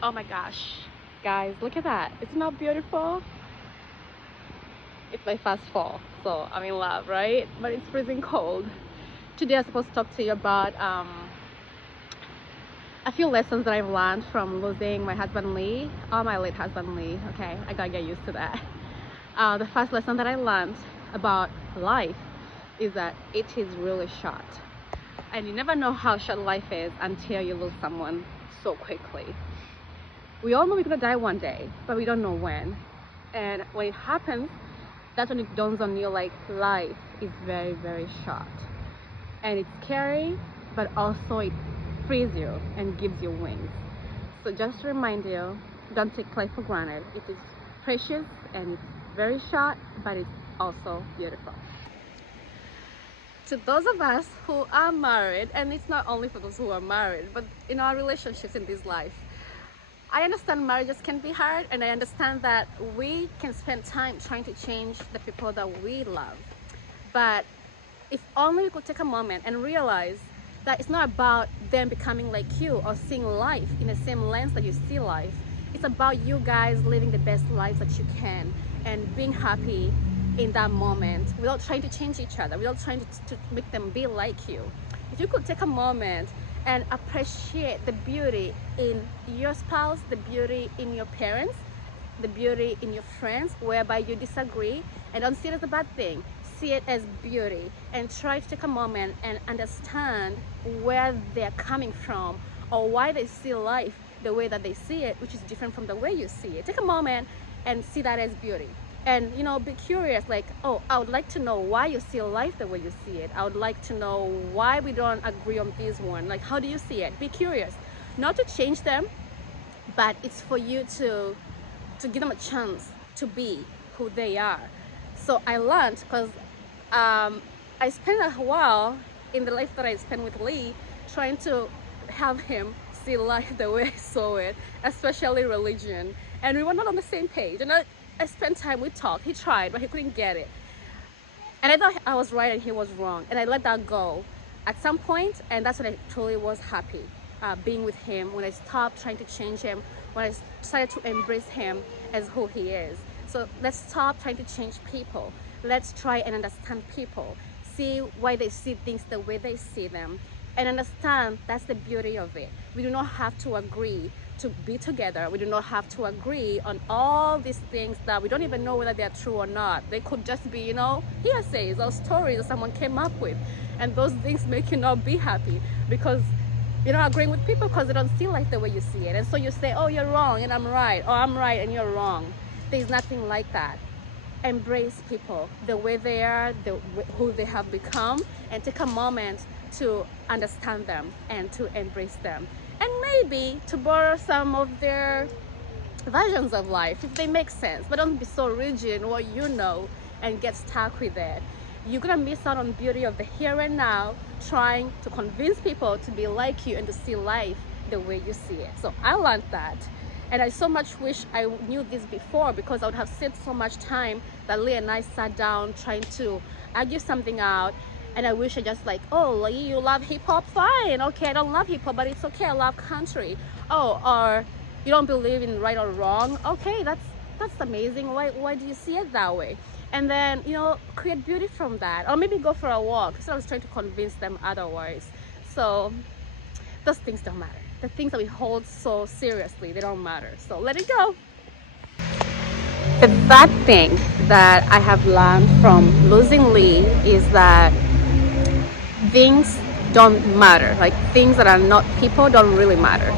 Oh my gosh, guys, look at that. It's not beautiful. It's my first fall, so I'm in love, right? But it's freezing cold. Today I'm supposed to talk to you about a few lessons that I've learned from losing my husband Lee, or my late husband Lee. Okay, I gotta get used to that. The first lesson that I learned about life is that it is really short, and you never know how short life is until you lose someone so quickly. We all know we're gonna die one day, but we don't know when. And when it happens, that's when it dawns on you like life is very, very short. And it's scary, but also it frees you and gives you wings. So just to remind you, don't take life for granted. It is precious and it's very short, but it's also beautiful. To those of us who are married, and it's not only for those who are married, but in our relationships in this life, I understand marriages can be hard, and I understand that we can spend time trying to change the people that we love. But if only we could take a moment and realize that it's not about them becoming like you or seeing life in the same lens that you see life. It's about you guys living the best lives that you can and being happy in that moment without trying to change each other, without trying to make them be like you. If you could take a moment and appreciate the beauty in your spouse, the beauty in your parents, the beauty in your friends, whereby you disagree, and don't see it as a bad thing. See it as beauty and try to take a moment and understand where they're coming from or why they see life the way that they see it, which is different from the way you see it. Take a moment and see that as beauty. And be curious, like, oh, I would like to know why you see life the way you see it. I would like to know why we don't agree on this one. Like, how do you see it? Be curious. Not to change them, but it's for you to give them a chance to be who they are. So I learned because I spent a while in the life that I spent with Lee trying to help him see life the way I saw it, especially religion. And we were not on the same page. And I spent time, we talked, he tried, but he couldn't get it. And I thought I was right and he was wrong. And I let that go at some point, and that's when I truly was happy being with him, when I stopped trying to change him, when I started to embrace him as who he is. So let's stop trying to change people. Let's try and understand people, see why they see things the way they see them, and understand that's the beauty of it. We do not have to agree to be together. We do not have to agree on all these things that we don't even know whether they're true or not. They could just be, hearsays or stories that someone came up with. And those things make you not be happy because you're not agreeing with people because they don't see life the way you see it. And so you say, oh, you're wrong and I'm right, or I'm right and you're wrong. There's nothing like that. Embrace people the way they are, who they have become, and take a moment to understand them and to embrace them, and maybe to borrow some of their versions of life if they make sense, but don't be so rigid in what you know and get stuck with it. You're gonna miss out on beauty of the here and now trying to convince people to be like you and to see life the way you see it. So I learned that, and I so much wish I knew this before, because I would have saved so much time that Lee and I sat down trying to argue something out. And I wish I just like, oh, Lee, you love hip-hop? Fine. Okay, I don't love hip-hop, but it's okay, I love country. Oh, or you don't believe in right or wrong? Okay, that's amazing. Why do you see it that way? And then create beauty from that, or maybe go for a walk instead of trying to convince them otherwise. So those things don't matter. The things that we hold so seriously, they don't matter. So let it go. The bad thing that I have learned from losing Lee is that things don't matter. Like, things that are not people don't really matter.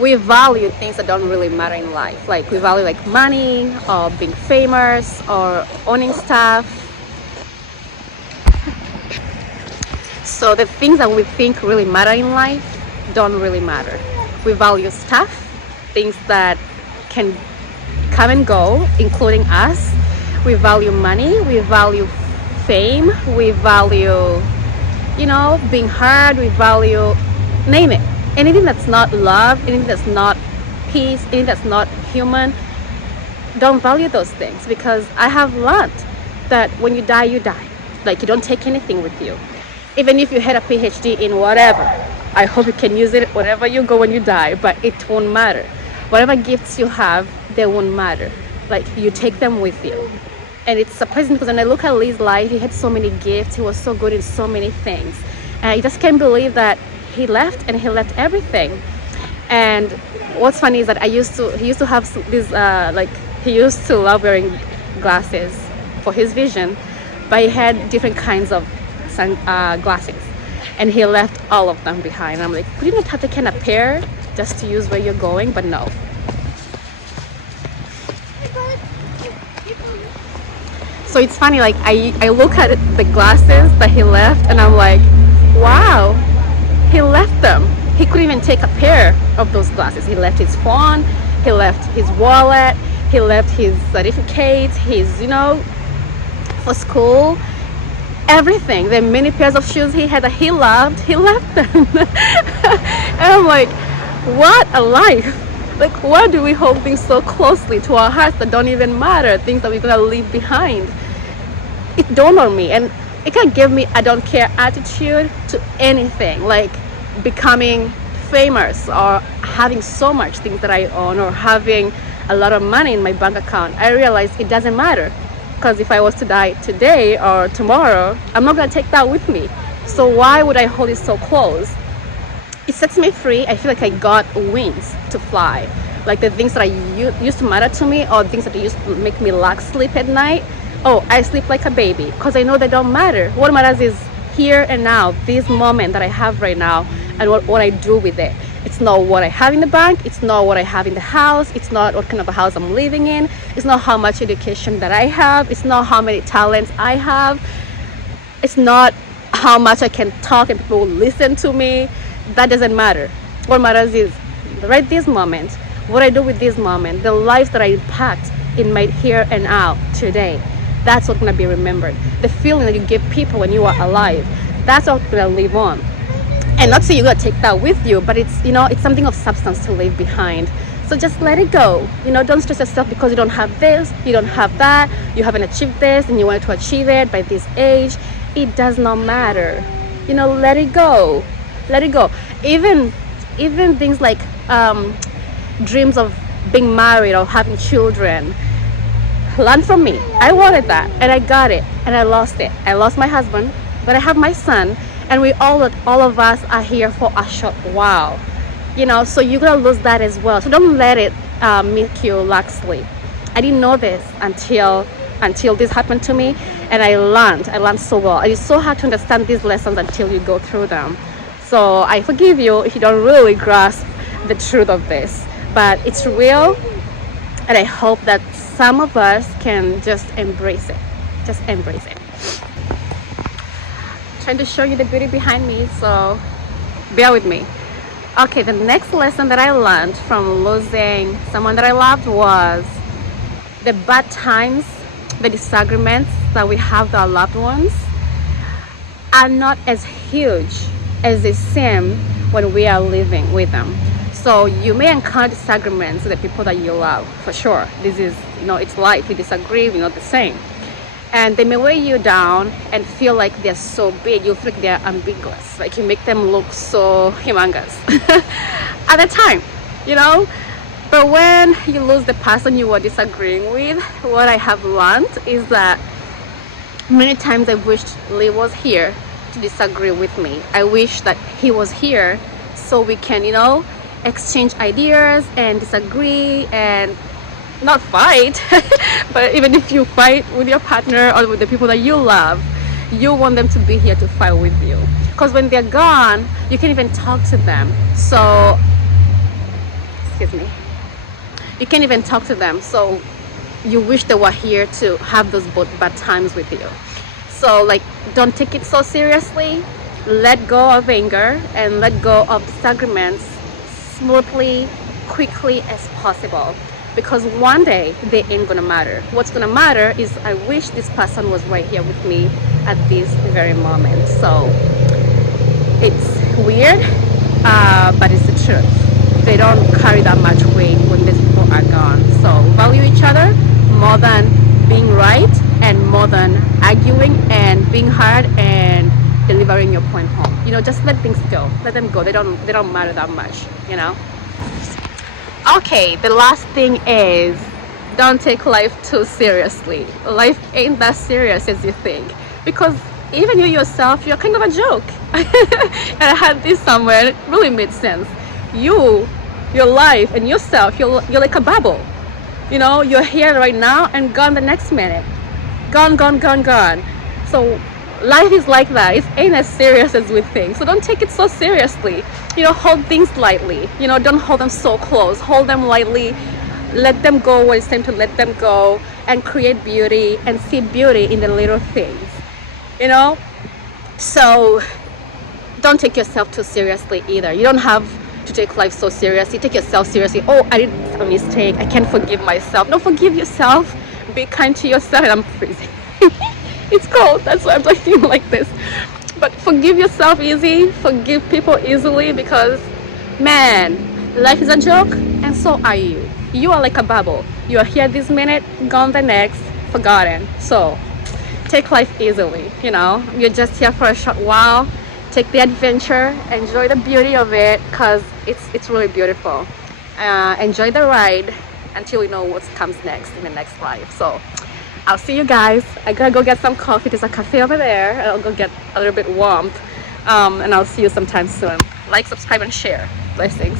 We value things that don't really matter in life. Like, we value like money or being famous or owning stuff. So the things that we think really matter in life don't really matter. We value stuff, things that can come and go, including us. We value money, we value fame, we value being heard, we value, name it. Anything that's not love, anything that's not peace, anything that's not human, don't value those things, because I have learned that when you die, you die. Like, you don't take anything with you. Even if you had a PhD in whatever, I hope you can use it wherever you go when you die, but it won't matter. whatever gifts you have, they won't matter. Like, you take them with you. And it's surprising because when I look at Lee's life, he had so many gifts, he was so good in so many things, and I just can't believe that he left, and he left everything. And what's funny is that he used to have this like, he used to love wearing glasses for his vision, but he had different kinds of glasses, and he left all of them behind. I'm like, could you not have taken a pair just to use where you're going? But no. So it's funny, like, I look at the glasses that he left, and I'm like, wow, he left them. He couldn't even take a pair of those glasses. He left his phone, he left his wallet, he left his certificates, his, you know, for school, everything. The many pairs of shoes he had that he loved, he left them. And I'm like, what a life. Like, why do we hold things so closely to our hearts that don't even matter, things that we're gonna leave behind? It dawned on me, and it can give me a don't care attitude to anything, like becoming famous or having so much things that I own or having a lot of money in my bank account. I realized it doesn't matter, because if I was to die today or tomorrow, I'm not gonna take that with me. So why would I hold it so close? It sets me free. I feel like I got wings to fly. Like, the things that used to matter to me, or things that used to make me lack sleep at night, oh, I sleep like a baby, because I know they don't matter. What matters is here and now, this moment that I have right now, and what I do with it. It's not what I have in the bank, it's not what I have in the house, it's not what kind of a house I'm living in, it's not how much education that I have, it's not how many talents I have, it's not how much I can talk and people will listen to me. That doesn't matter. What matters is right this moment, what I do with this moment, the life that I impact in my here and now today. That's what's gonna be remembered. The feeling that you give people when you are alive, that's what's gonna live on. And not say you're gonna take that with you, but it's, you know, it's something of substance to leave behind. So just let it go. You know, don't stress yourself because you don't have this, you don't have that, you haven't achieved this, and you wanted to achieve it by this age. It does not matter. You know, let it go. Let it go. Even things like dreams of being married or having children. Learn from me. I wanted that, and I got it, and I lost it. I lost my husband, but I have my son, and all of us are here for a short while. You know, so you're gonna lose that as well. So don't let it make you lack sleep. I didn't know this until this happened to me, and I learned so well. And it's so hard to understand these lessons until you go through them. So I forgive you if you don't really grasp the truth of this, but it's real, and I hope that some of us can just embrace it. Just embrace it. Trying to show you the beauty behind me, so bear with me. Okay, the next lesson that I learned from losing someone that I loved was the bad times, the disagreements that we have with our loved ones are not as huge as they seem when we are living with them. So you may encounter disagreements with the people that you love, for sure. This is, you know, it's life. You disagree, we're not the same. And they may weigh you down and feel like they're so big. You feel like they're ambiguous. Like, you make them look so humongous at the time, you know? But when you lose the person you were disagreeing with, what I have learned is that many times I wished Lee was here to disagree with me. I wish that he was here so we can, you know, exchange ideas and disagree and not fight. But even if you fight with your partner or with the people that you love, you want them to be here to fight with you, because when they're gone, you can't even talk to them. So, excuse me, you can't even talk to them. So you wish they were here to have those both bad times with you. So, like, don't take it so seriously. Let go of anger and let go of disagreements smoothly, quickly as possible, because one day they ain't gonna matter. What's gonna matter is, I wish this person was right here with me at this very moment. So it's weird, but it's the truth. They don't carry that much weight when these people are gone. So value each other more than being right, and more than arguing and being hard and delivering your point home. You know, just let things go. Let them go. They don't matter that much, you know. Okay, the last thing is don't take life too seriously. Life ain't that serious as you think. Because even you yourself, you're kind of a joke. And I had this somewhere, and it really made sense. You, your life, and yourself, you're like a bubble. You know, you're here right now and gone the next minute. Gone, gone, gone, gone. So life is like that. It ain't as serious as we think. So don't take it so seriously. You know, hold things lightly. You know, don't hold them so close. Hold them lightly. Let them go when it's time to let them go, and create beauty and see beauty in the little things. You know? So don't take yourself too seriously either. You don't have to take life so seriously. Take yourself seriously. Oh, I did a mistake. I can't forgive myself. No, forgive yourself. Be kind to yourself. And I'm freezing. It's cold. That's why I'm talking like this. But forgive yourself easy. Forgive people easily, because, man, life is a joke, and so are you. You are like a bubble. You are here this minute, gone the next, forgotten. So take life easily. You know, you're just here for a short while. Take the adventure, enjoy the beauty of it, because it's really beautiful. Enjoy the ride until you know what comes next in the next life. So I'll see you guys. I gotta go get some coffee. There's a cafe over there, and I'll go get a little bit warmth. And I'll see you sometime soon. Like, subscribe, and share. Blessings.